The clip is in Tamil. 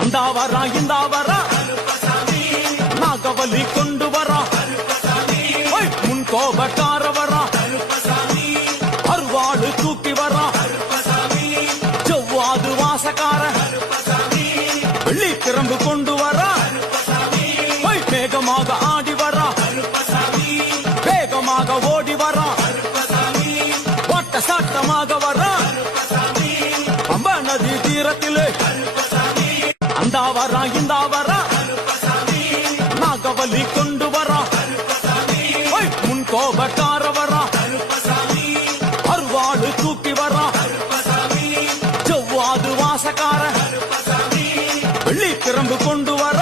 அந்தா வரா இந்தா வரா நாகவலி கொண்டு வரா முன் கோபக்கார வரா அருவாடு தூக்கி வரா செவ்வாது வாசக்கார வெள்ளி திறம்பு கொண்டு வரா வேகமாக ஆடி வரா வேகமாக ஓடி வரா ஓட்ட சாட்டமாக வரா பம்பா நதி தீரத்திலே அந்தா வரா இந்தா வரா நாகவலி கொண்டு வரா முன் கோபக்கார வரா அருவாடு தூக்கி வரா செவ்வாது வாசக்கார வெள்ளி திறம்பு கொண்டு வரா